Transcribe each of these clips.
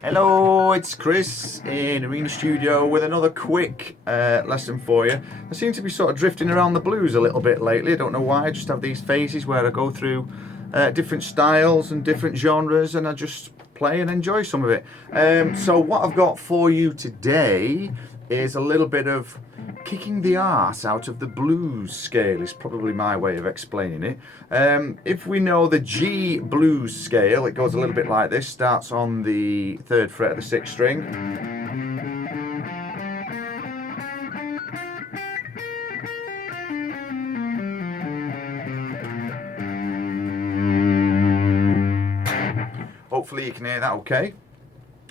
Hello, it's Chris in Arena Studio with another quick lesson for you. I seem to be sort of drifting around the blues a little bit lately. I don't know why. I just have these phases where I go through different styles and different genres, and I just play and enjoy some of it. So what I've got for you today is a little bit of kicking the arse out of the blues scale is probably my way of explaining it. If we know the G blues scale, it goes a little bit like this. Starts on the 3rd fret of the 6th string. Hopefully you can hear that okay.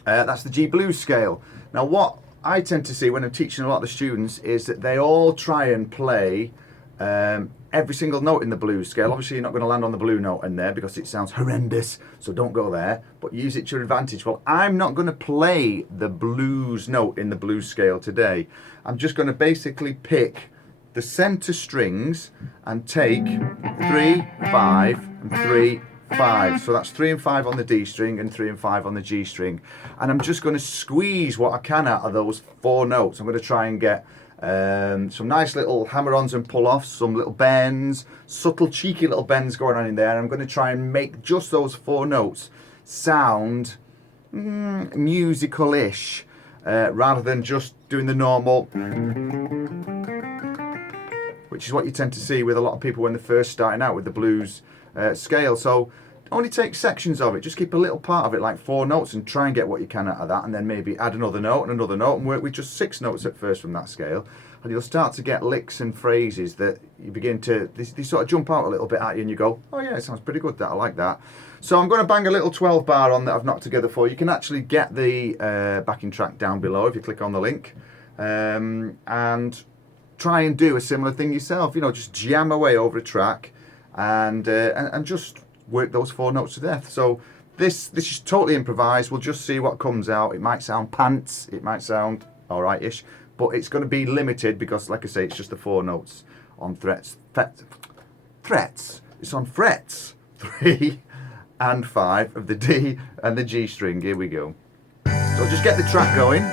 That's the G blues scale. Now what I tend to see when I'm teaching a lot of the students is that they all try and play every single note in the blues scale. Obviously you're not going to land on the blue note in there because it sounds horrendous, so don't go there, but use it to your advantage. Well, I'm not going to play the blues note in the blues scale today. I'm just going to basically pick the center strings and take 3, 5 and 3, 5. So that's 3 and 5 on the D string and 3 and 5 on the G string. And I'm just going to squeeze what I can out of those 4 notes. I'm going to try and get some nice little hammer-ons and pull-offs, some little bends, subtle cheeky little bends going on in there. And I'm going to try and make just those 4 notes sound musical-ish rather than just doing the normal, which is what you tend to see with a lot of people when they're first starting out with the blues scale. So only take sections of it, just keep a little part of it, like 4 notes, and try and get what you can out of that, and then maybe add another note and work with just 6 notes at first from that scale, and you'll start to get licks and phrases that you begin to, they sort of jump out a little bit at you and you go, oh yeah, it sounds pretty good, that I like that. So I'm going to bang a little 12 bar on that I've knocked together for you. You can actually get the backing track down below if you click on the link, and try and do a similar thing yourself, you know, just jam away over a track and just work those 4 notes to death. So this is totally improvised. We'll just see what comes out. It might sound pants, it might sound alright-ish, but it's going to be limited because, like I say, it's just the 4 notes on frets. It's on frets 3 and 5 of the D and the G string. Here we go. So just get the track going,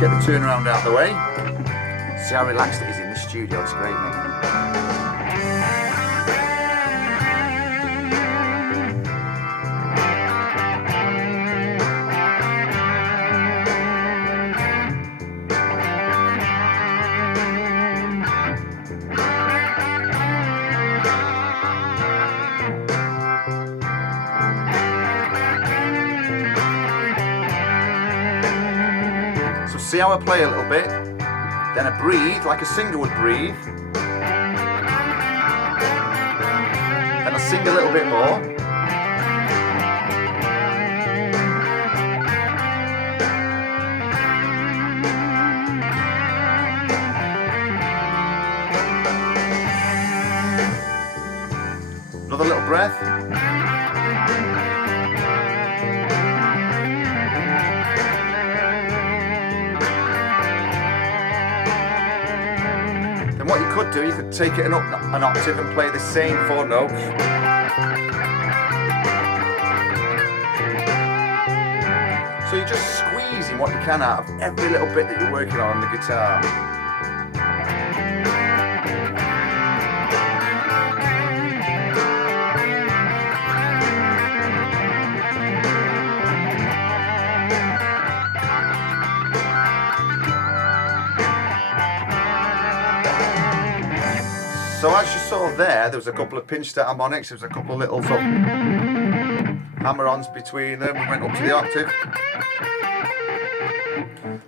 get the turnaround out of the way. See how relaxed it is in the studio. It's great, mate. See how I play a little bit, then I breathe like a singer would breathe, then I sing a little bit more, another little breath. What you could do, you could take it an octave and play the same 4 notes. So you're just squeezing what you can out of every little bit that you're working on the guitar. So as you saw there was a couple of pinch set harmonics, there was a couple of little sort of hammer-ons between them, we went up to the octave.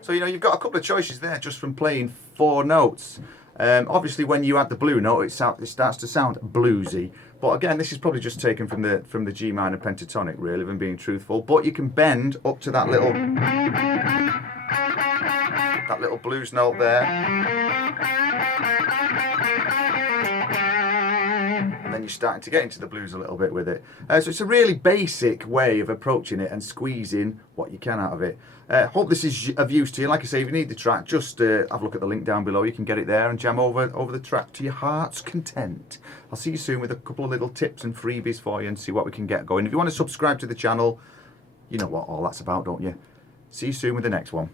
So you know, you've got a couple of choices there just from playing 4 notes. Obviously when you add the blue note it starts to sound bluesy, but again this is probably just taken from the G minor pentatonic really, if I'm being truthful, but you can bend up to that little blues note there. And then you're starting to get into the blues a little bit with it. So it's a really basic way of approaching it and squeezing what you can out of it. Hope this is of use to you. Like I say, if you need the track, just have a look at the link down below. You can get it there and jam over the track to your heart's content. I'll see you soon with a couple of little tips and freebies for you and see what we can get going. If you want to subscribe to the channel, you know what all that's about, don't you? See you soon with the next one.